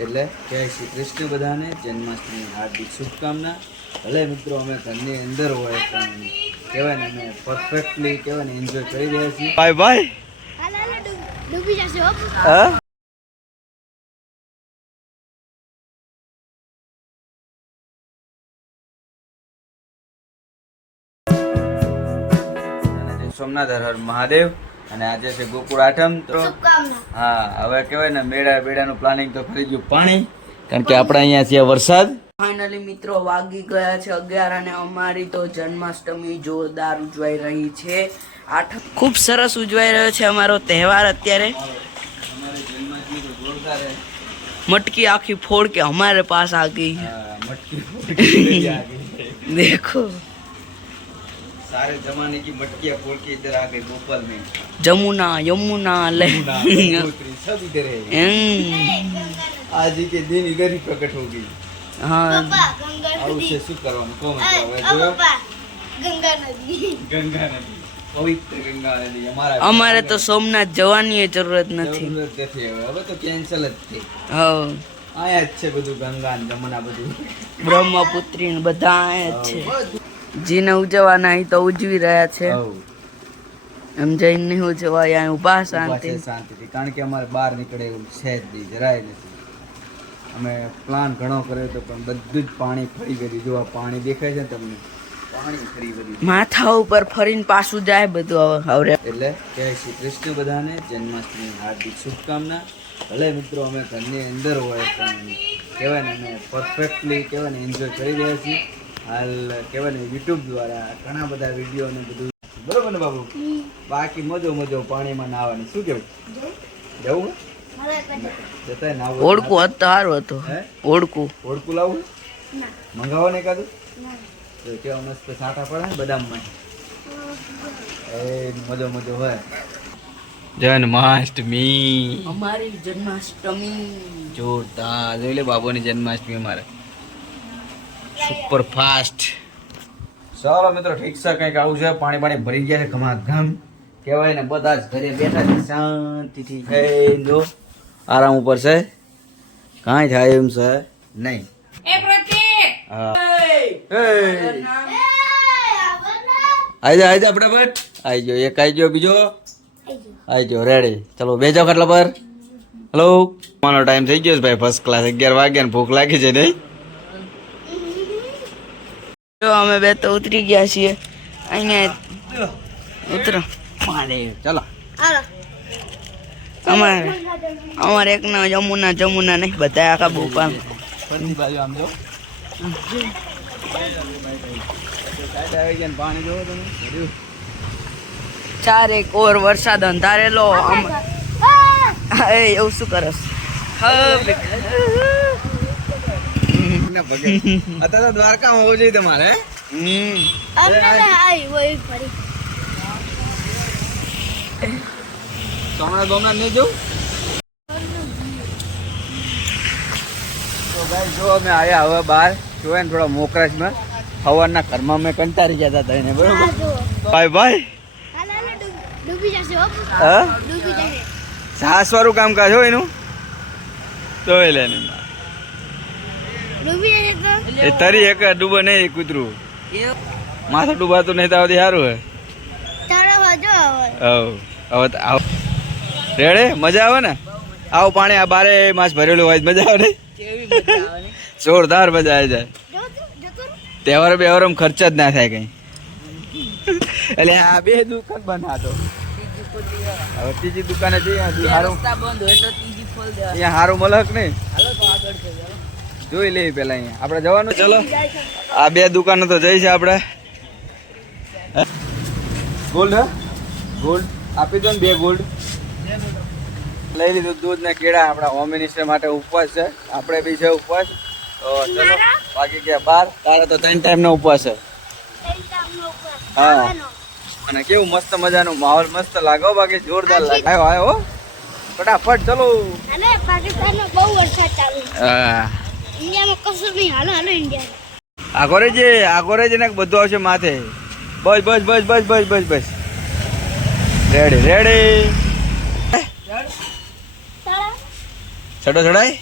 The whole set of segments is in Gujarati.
એટલે જય શ્રી કૃષ્ણ બધાને જન્માષ્ટમી હાર્દિક શુભકામના. ભલે મિત્રો અમે ઘરની અંદર હોય પણ કહેવાય ને અમે પરફેક્ટલી કહેવાય ને એન્જોય કરી રહ્યા છીએ. બાય બાય ડૂબ- જશે હા. સોમનાથ હર મહાદેવ. અને આજે છે ગોકુળ આઠમ તો હા હવે કેવાય ને મેળા બેડાનું પ્લાનિંગ તો કરી ગયું પાણી કારણ કે આપણે અહીંયા છે વરસાદ. ફાઇનલી મિત્રો વાગી ગયા છે અગિયાર અને અમારી તો જન્માષ્ટમી જોરદાર ઉજવાઈ રહી છે. આઠ ખૂબ સરસ ઉજવાઈ રહ્યો છે અમારો તહેવાર અત્યારે. મટકી આખી ફોડ કે અમારે પાસ આ ગઈ. મટકી દેખો. सारे जमाने की मटकियां फोड़ के इधर आ गए भोपाल में જમુના યમુના લે गंगोत्री सब इधर है હમ. आज ही के दिन इधर ही प्रकट हो गई હા પપ્પા ગંગા આવું નદી છે શું કરવાનું કહો મને અ, હવે અ, જોયો પપ્પા ગંગા નદી ગંગા નદી પવિત્ર ગંગા નદી અમારા અમારે તો સોમનાથ જવાની જરૂરત નથી જરૂરત નથી હવે હવે તો કેન્સલ જ થઈ હા આયા જ છે બધું ગંગા ને જમુના બધું બ્રહ્મપુત્રી ને બધા આયા જ છે બધું. જેને ઉજવવાના એ તો ઉજવી રહ્યા છે. એમ જઈને નહીં ઉજવાય અહીં ઊભા શાંતિ શાંતિથી. કારણ કે અમારે બહાર નીકળે એવું છે જ નહીં જરાય નથી. અમે પ્લાન ઘણો કર્યો હતો પણ બધું જ પાણી ફરી ગયું જો આ પાણી દેખાય છે તમને પાણી ફરી ગયું માથા ઉપર ફરીને પાછું જાય બધું હવે એટલે જય શ્રી કૃષ્ણ બધાને જન્માષ્ટમી હાર્દિક શુભકામના. ભલે મિત્રો અમે ઘરની અંદર હોય પણ કહેવાય ને અમે પરફેક્ટલી કહેવાય ને એન્જોય કરી રહ્યા છીએ. હાલ કહેવાય ને યુટ્યુબ દ્વારા ઘણા બધા વીડિયો ને બધું. બરોબર ને બાબુ? બાકી મજો મજો પાણીમાં નાવાની શું કેવું જવું જતા નાવું ઓળકું હતું સારું હતું. ઓળકું ઓળકું લાવું મંગાવો ને. કાદું તો કેવા મસ્ત સાટા પડે ને બદામમાં. એ મજો મજો હોય. જન્માષ્ટમી. અમારી જન્માષ્ટમી. જોરદાર. જોઈ લે બાબુની જન્માષ્ટમી અમારે. સુપર ફાસ્ટ ચાલો મિત્રો ઠીક છે કંઈક આવું છે. પાણી પાણી ભરી ગયા છે ઘમા ઘમ કહેવાય ને બધા જ ઘરે બેઠા છે શાંતિથી. ખાઈને જો. આરામ ઉપર છે. કાંઈ થાય એમ છે નહીં. આઈ જા આવી જા ફટાફટ. આવી ગયો એક આવી ગયો બીજો. આવી ગયો રેડી ચલો બે જાઓ ખાટલા પર. હલો મારો ટાઈમ થઈ ગયો છે ભાઈ ફર્સ્ટ ક્લાસ અગિયાર વાગ્યા ને ભૂખ લાગી છે નહીં? જો અમે બે તો ઉતરી ગયા છીએ. અહીંયા ઉતરો. ચલો. અમારે અમારે એક ના જમુના જમુના નહીં બધા આખા ભોપાલ ફરની બાજુ આમ જો. પાણી જોવો તમે ચાર એક ઓર વરસાદ અંધારેલો લો એ એવું શું કરસ હવે અત્યારે તો દ્વારકામાં હોવું જોઈએ તમારે સોમનાથ બોમનાથ નહીં જવું? તો ભાઈ જો અમે આવ્યા હવે બહાર. જોયા ને થોડા મોકરાશમાં સવારના ઘરમાં મેં કંટાળી ગયા હતા એને બરોબર? ભાઈ ભાઈ. બાય હાલો હાલો ડૂબ- ડૂબી જશે હો. હા? ડૂબી જશે. સાસ વાળું કામકાજ હોય એનું? જોઈ લે ને. એ તરી એક ડૂબે નહીં કૂતરું. માથું ડૂબાતું નહીં તો આવતી સારું હે. હવે હવે આવ. રેડે? મજા આવે ને? આવું પાણી આ બારે માસ ભરેલું હોય મજા આવે ને? મજા જોરદાર મજા આવી જાય. તહેવાર બેવાર ખર્ચ જ ના થાય કઈ. એટલે આ બે દુકાન બંધ હતો હવે ત્રીજી દુકાને જઈએ હારું. બંધ હોય તો ત્રીજી ખોલ દે અહીંયા હારું મલક નહીં? હાલો તો આગળ. જોઈ લઈએ પેલા અહીંયા. આપણે જવાનું? ચલો. આ બે દુકાનો તો જઈ છે આપણે. ગોલ્ડ હા? ગોલ્ડ. આપી દો ને બે ગોલ્ડ. લઈ લીધું દૂધ ને કેળા. આપણા હોમ મિનિસ્ટર માટે ઉપવાસ છે. આપણે બી છે ઉપવાસ. તો ચલો બાકી કે બાર. તારે તો ત્રણ ટાઈમ નો ઉપવાસ છે. ટાઈમનો હા. અને કેવું મસ્ત મજાનું માહોલ મસ્ત લાગો બાકી. જોરદાર લાગે. આવ્યો આવ્યો ફટાફટ ચલો. પાકિસ્તાનમાં બહુ વરસાદ ચાલુ હા. ઇન્ડિયામાં કશું નહીં. હાલો હાલો ઇન્ડિયા. આગોરે જે આગોરે જ ને બધું આવશે માથે. બસ બસ બસ બસ બસ બસ બસ. રેડી રેડી ચડો ચડાય.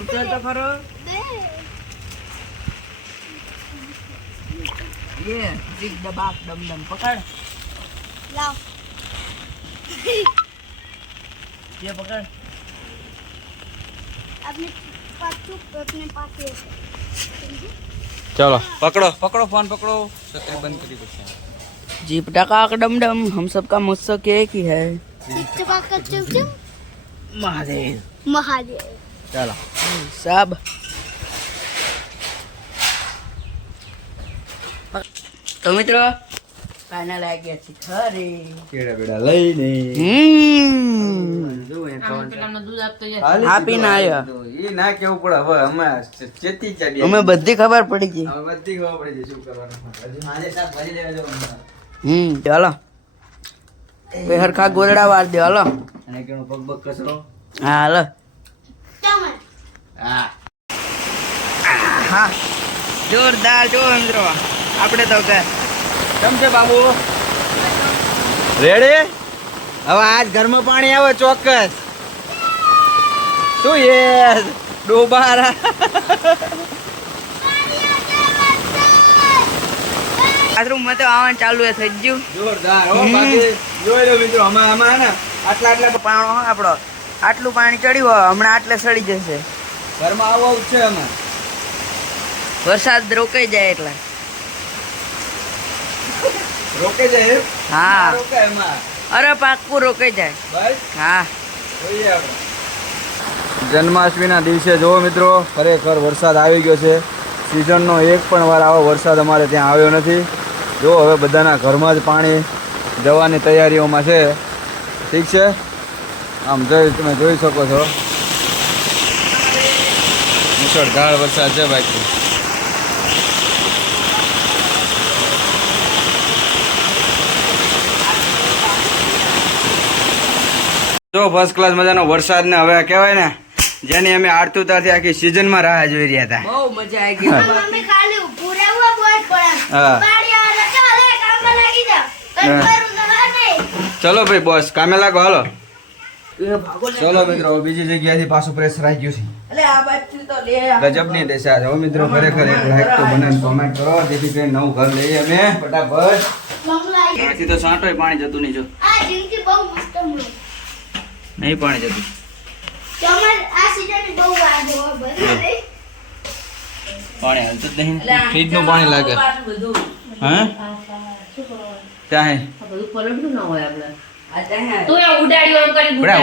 ઉતર તો ખરો. ये ડમ પકડ. લાવ. ये પકડ આપને પાછું આપને પાસે ચલો પકડો પકડો ફોન પકડો છત્રી બંધ કરી દો जीप टकाक डम डम हम सबका मुझसे एक ही है ચપા કર ચમ ચમ महादेव મહાદેવ ચાલો सब તો મિત્રો ફાઇનલ આવી ગયા છે ખરે કેડા બેડા લઈને. આપીને આયા. એ ના કેવું પડે. હવે અમે ચેતી અમે બધી ખબર પડી ગઈ. હવે બધી ખબર પડી છે શું કરવાનું. હજી સાંજે શાક લેવા જવાનું હમ ચાલો બે હરખા ગોરડા વાર દે હાલો. અને કેનો પગ પગ કસરો હા હાલો. હા. હા. જોરદાર જો અંદરો આપણે તો કે કેમ છે બાબુ? રેડી હવે આજ ઘરમાં પાણી આવે ચોક્કસ. શું યસ ડોબારા. બાથરૂમમાં તો આવવાનું ચાલુ થઈ ગયું. જોરદાર હો બાકી જોઈ લો મિત્રો આમાં આમાં ને આટલા આટલા પાણો હો આપણો. આટલું પાણી ચડ્યું હોય હમણાં આટલે સડી જશે. ઘરમાં આવું છે અમે વરસાદ રોકાઈ જાય એટલે. રોકે જાય હા. રોકે એમાં. અરે પાક્કું રોકે જાય. બસ હા. જન્માષ્ટમીના દિવસે જુઓ મિત્રો ખરેખર વરસાદ આવી ગયો છે. સિઝનનો એક પણ વાર આવો વરસાદ અમારે ત્યાં આવ્યો નથી. જો હવે બધાના ઘરમાં જ પાણી જવાની તૈયારીઓમાં છે. ઠીક છે? આમ જોઈ તમે જોઈ શકો છો. મુશળધાર વરસાદ છે બાકી. જો ફર્સ્ટ ક્લાસ મજાનો વરસાદ ને હવે કહેવાય ને જેની અમે આરતુતાથી આખી સિઝનમાં રાહ જોઈ રહ્યા હતા. બહુ મજા આવી ગઈ. મમ્મી ખાલી ઊભું રહેવું જ પડે તો ચાલે જા તો ભાઈ બોસ કામે લાગો હાલો. ચલો મિત્રો બીજી જગ્યાએથી પાછું પ્રેશર આવી ગયું છે. અલે આ બાજુ તો લે ગજબની દેશા છે હવે મિત્રો ખરેખર એક લાઈક તો બને કોમેન્ટ કરો જેથી કરીને નવું ઘર લઈએ અમે ફટાફટ. ત્યાંથી તો સાંટોય પાણી જતું નહીં જો. આ જિંદગી બહુ મસ્ત મળે. નહીં પાણી જતું? પાણી હાલતું જ નહીં. ફ્રીજનું પાણી લાગે. હા? ચાહે.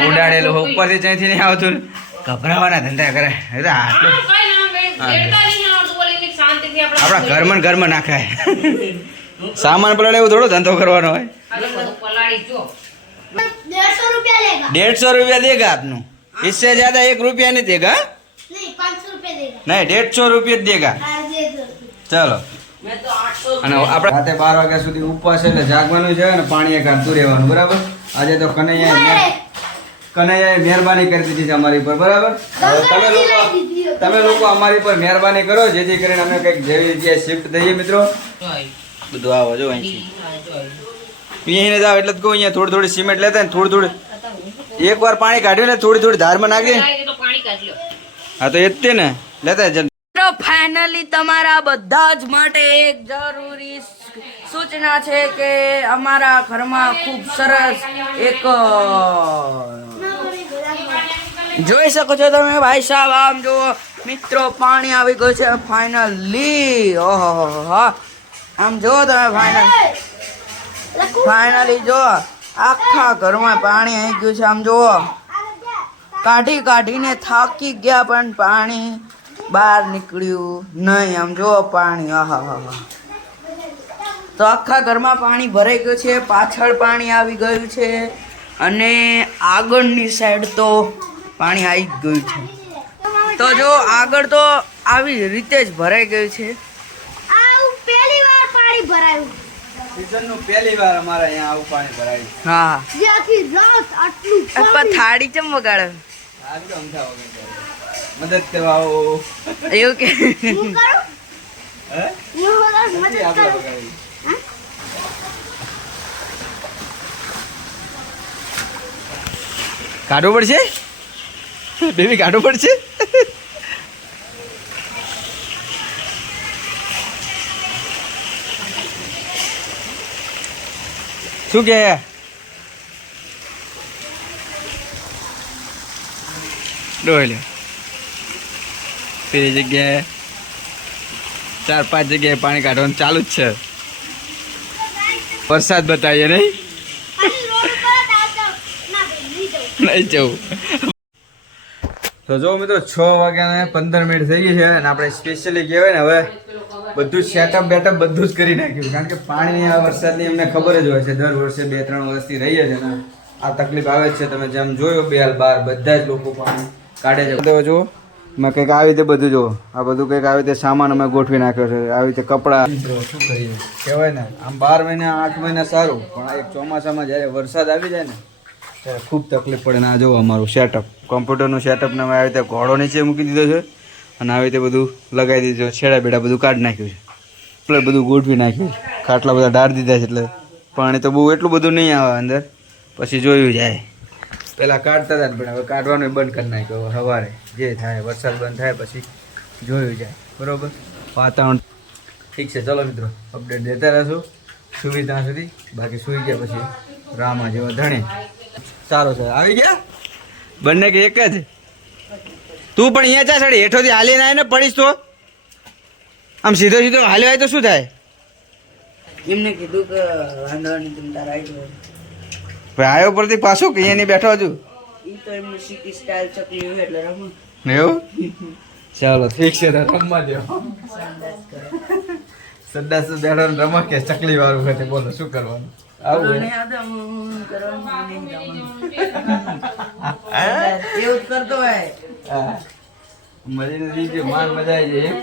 ઉડાડેલું ઉપરથી ત્યાંથી નહીં આવતું ને. ગભરાવાના ધંધા કરે. આપણા ઘરમાં ઘરમાં નાખાય સામાન પલાળે એવું થોડો ધંધો કરવાનો હોય. डेढ़ सौ रुपया देगा आपनु इससे ज्यादा एक रुपया नहीं देगा નહીં પાંચસો રૂપિયા દેગા नहीं डेढ़ सौ रुपया જ देगा આ જે દો. ચલો મેં તો 800 અને આપણે રાતે બાર વાગ્યા સુધી ઉપવાસ છે એટલે જાગવાનું છે અને પાણી કાઢતું રહેવાનું બરાબર આજે તો કનૈયા મારે કનૈયાએ મહેરબાની કરી દીધી છે અમારી પર બરાબર હવે તમે ગંગાજી લોકો લાવી દીધી હતી. તમે લોકો અમારી પર મહેરબાની કરો જેથી કરીને અમે કંઈક જેવી જગ્યાએ શિફ્ટ થઈએ મિત્રો બધું આવો જો અહીંથી અહીંને જાવ એટલે જ કહું, અહીંયા થોડી થોડી સિમેન્ટ લેતા ને થોડી થોડી એક વાર પાણી કાઢ્યું ને થોડી થોડી ધારમાં નાખી હા, તો એ ને લેતા જ ફાઇનલી તમારા બધા જ માટે એક જરૂરી સૂચના છે કે અમારા ઘરમાં ખૂબ સરસ એક. જોઈ શકો છો તમે ભાઈ સાહેબ, આમ જો મિત્રો, પાણી આવી ગયું છે ફાઇનલી ઓહો આમ જો તમે ફાઇનલ. ફાઇનલી જો, આખા ઘરમાં પાણી આવી ગયું છે. આમ જુઓ, કાઢી કાઢીને થાકી ગયા પણ પાણી બહાર નીકળ્યું નહીં. આમ જુઓ પાણી, આહા હા તો આખા ઘરમાં પાણી ભરાઈ ગયું છે. પાછળ પાણી આવી ગયું છે. અને આગળની સાઈડ તો પાણી આવી ગયું છે. તો જો, આગળ તો આવી રીતે જ ભરાઈ ગયું છે. પહેલી વાર પાણી ભરાયું. સીઝનનું પહેલી વાર અમારે અહીંયા આવું પાણી ભરાયું હા. જે આખી રાત આટલું પાણી. થાળી ચમ વગાડે? મદદ કરવા. આવો એવું કે? હું કરું? હે? હું બધા મદદ કરું? બગાડી. પડશે? બેબી કાઢવું પડશે? શું કે ડોહી પેલી જગ્યાએ ચાર પાંચ જગ્યાએ પાણી કાઢવાનું ચાલુ જ છે. વરસાદ બતાવીએ નહીં? નહીં જવું. તો જો મિત્રો, છ વાગ્યા ને પંદર મિનિટ થઈ ગઈ છે અને આપણે સ્પેશિયલી કહેવાય ને હવે બધું સેટઅપ બેટઅપ બધું જ કરી નાખ્યું. કારણ કે પાણીની આ વરસાદની અમને ખબર જ હોય છે દર વર્ષે બે ત્રણ વર્ષથી રહીએ છે ને આ તકલીફ આવે છે. તમે જેમ જોયો બે હાલ બાર બધા જ લોકો પાણી કાઢે છે. તો જુઓ મેં કંઈક આવી રીતે બધું જુઓ. આ બધું કંઈક આવી રીતે સામાન અમે ગોઠવી નાખ્યો છે. આવી રીતે કપડાં. શું કરીએ? કહેવાય ને આમ બાર મહિના આઠ મહિના સારું પણ આ એક ચોમાસામાં જ્યારે વરસાદ આવી જાય ને ત્યારે ખૂબ તકલીફ પડે ને આ જુઓ અમારું સેટઅપ. કોમ્પ્યુટરનું સેટઅપ ને અમે આવી રીતે ઘોડો નીચે મૂકી દીધો છે. અને આવી રીતે બધું લગાવી દીધું છેડા બેડા બધું કાઢી નાખ્યું છે. એટલે બધું ગોઠવી નાખ્યું છે. ખાટલા બધા ડાળ દીધા છે એટલે પાણી તો બહુ એટલું બધું નહીં આવે અંદર. પછી જોયું જાય. પહેલાં કાઢતા હતા પણ હવે કાઢવાનું બંધ કરી નાખ્યું. હવે સવારે જે થાય, વરસાદ બંધ થાય પછી જોયું જાય. બરાબર? વાતાવરણ ઠીક છે. ચલો મિત્રો અપડેટ દેતા રહેશું. સુવી ત્યાં સુધી. બાકી સુઈ ગયા પછી રામા જેવા ધણે. સારો છે. આવી ગયા? બંને કે એક જ? તું પણ અહીંયા ચા સાડી હેઠોથી હાલી ના ને પડીશ તો. આમ સીધો સીધો હાલ્યો હોય તો શું થાય? એમને કીધું કે વાંધો નહીં તમે તારા આવી આવ્યો પરથી પાછો કે અહીંયા નહીં બેઠો હજુ? ઈ તો એમનું સિટી સ્ટાઇલ ચકલી હોય એટલે રમો. એવું? ચાલો ઠીક છે રમવા દો સદ્દા સદ્દા કે ચકલી વાળું હોય બોલો શું કરવાનું? આવું. એવું કરતો હોય. હા. મજા માર મજા આવી જાય?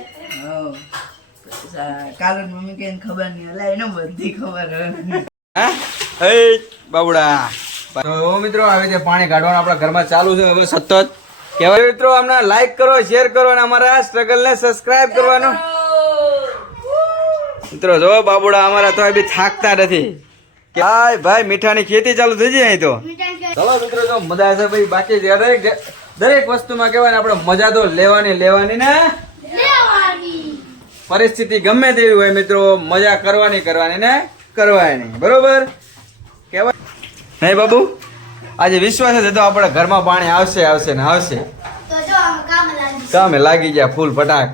કાલે મમ્મી કઈ ખબર નહીં એટલે એને બધી ખબર. હા? હે બાબુડા તો મિત્રો આવી રીતે પાણી કાઢવાનું આપણા ઘરમાં ચાલુ છે હવે સતત કેવાય મિત્રો હમણાં લાઈક કરો શેર કરો અને અમારા સ્ટ્રગલને સબસ્ક્રાઇબ કરવાનું મિત્રો જો બાબુડા અમારા તો બી થાકતા નથી હાય ભાઈ મીઠાની ખેતી ચાલુ થઈ જાય અહીં તો ચલો મિત્રો તો મજા છે ભાઈ બાકી દરેક વસ્તુમાં કહેવાય ને આપણે મજા તો લેવાની લેવાની ને? પરિસ્થિતિ ગમે તેવી હોય મિત્રો મજા કરવાની કરવાની ને કરવાની. બરોબર? કહેવાય નહીં બાબુ આજે વિશ્વાસ છે તો આપણે ઘરમાં પાણી આવશે આવશે ને આવશે. તો જો આમ કામ લાગી કામે લાગી ગયા ફૂલ ફટાક.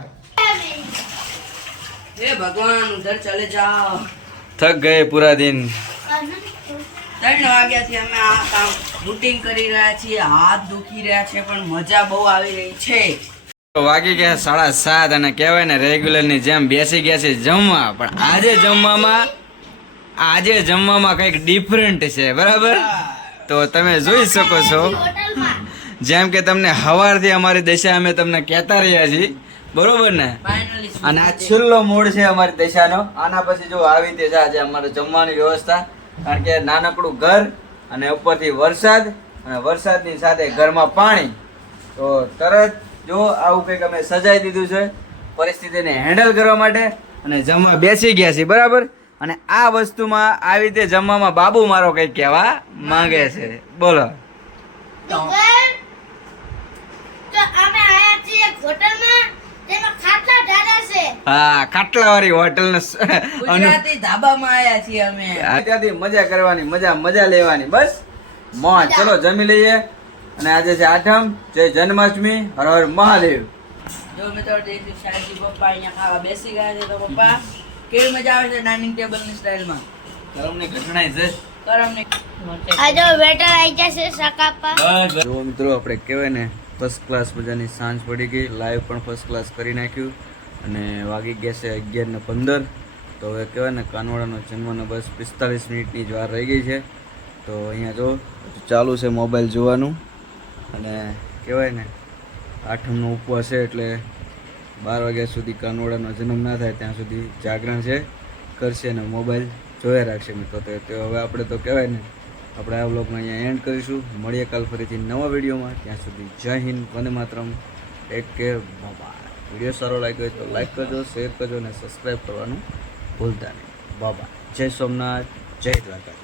હે ભગવાન ઉધર ચલે જાઓ. થક ગયે પૂરા દિન. ત્રણ વાગ્યાથી અમે આ કામ રૂટિંગ કરી રહ્યા છીએ હાથ દુખી રહ્યા છે પણ મજા બહુ આવી રહી છે. વાગી ગયા સાડા સાત અને કહેવાય ને રેગ્યુલરની જેમ બેસી ગયા છે જમવા. પણ આજે જમવામાં આજે જમવામાં કંઈક ડિફરન્ટ છે બરાબર? તો તમે જોઈ શકો છો. જેમ કે તમને હવારથી અમારી દશા અમે તમને કહેતા રહ્યા છીએ. બરોબર ને? અને આ છેલ્લો મોડ છે અમારી દશાનો. આના પછી જો આવી રીતે છે આજે અમારે જમવાની વ્યવસ્થા. કારણ કે નાનકડું ઘર અને ઉપરથી વરસાદ અને વરસાદની સાથે ઘરમાં પાણી. તો તરત જો આવું કંઈક અમે સજાઈ દીધું છે, પરિસ્થિતિને હેન્ડલ કરવા માટે અને જમવા બેસી ગયા છીએ, બરાબર? અને આ વસ્તુમાં આવી રીતે જમવામાં બાબુ મારો કંઈક કહેવા માંગે છે. બોલો. તો અમે આયા છીએ હોટલમાં. હા ખાટલાવાળી હોટલ ગુજરાતી ધાબામાં આવ્યા છીએ અમે. ત્યાંથી મજા કરવાની મજા મજા લેવાની બસ. મોજ. ચલો જમી લઈએ. અને આજે છે આઠમ. જય જન્માષ્ટમી. હર હર મહાદેવ. જો મિત્રો દેખી પપ્પા અહીંયા ખાવા બેસી ગયા છે તો પપ્પા કેવી મજા આવે છે ડાઇનિંગ ટેબલની સ્ટાઇલમાં કરમની ઘટનાય છે. કરમ આ જો વેટર આવી જશે સકાપા જો મિત્રો આપણે કહેવાય ને ફર્સ્ટ ક્લાસ મજાની સાંજ પડી ગઈ. લાઈવ પણ ફર્સ્ટ ક્લાસ કરી નાખ્યું. અને વાગી ગયા છે અગિયાર ને પંદર. તો હવે કહેવાય ને કાનવાડાનો જન્મનો બસ પિસ્તાલીસ મિનિટની જ વાર રહી ગઈ છે. તો અહીંયા જો ચાલુ છે મોબાઈલ જોવાનું. અને કહેવાય ને, આઠમનો ઉપવાસ છે એટલે બાર વાગ્યા સુધી કાનવાડાનો જન્મ ના થાય, ત્યાં સુધી જાગરણ છે. કરશે અને મોબાઈલ જોયા રાખશે મિત્રો. તો હવે આપણે તો કહેવાય ને આપણે આ બ્લોગમાં અહીંયા એન્ડ કરીશું. મળીએ કાલ ફરીથી નવા વિડીયોમાં. ત્યાં સુધી જય હિન્દ, વંદે માતરમ. ટેક કેર બાબા વીડિયો સારો લાગ્યો હોય તો લાઈક કરજો શેર કરજો અને સબસ્ક્રાઈબ કરવાનું ભૂલતા નહીં. બાબા જય સોમનાથ, જય દ્વારકા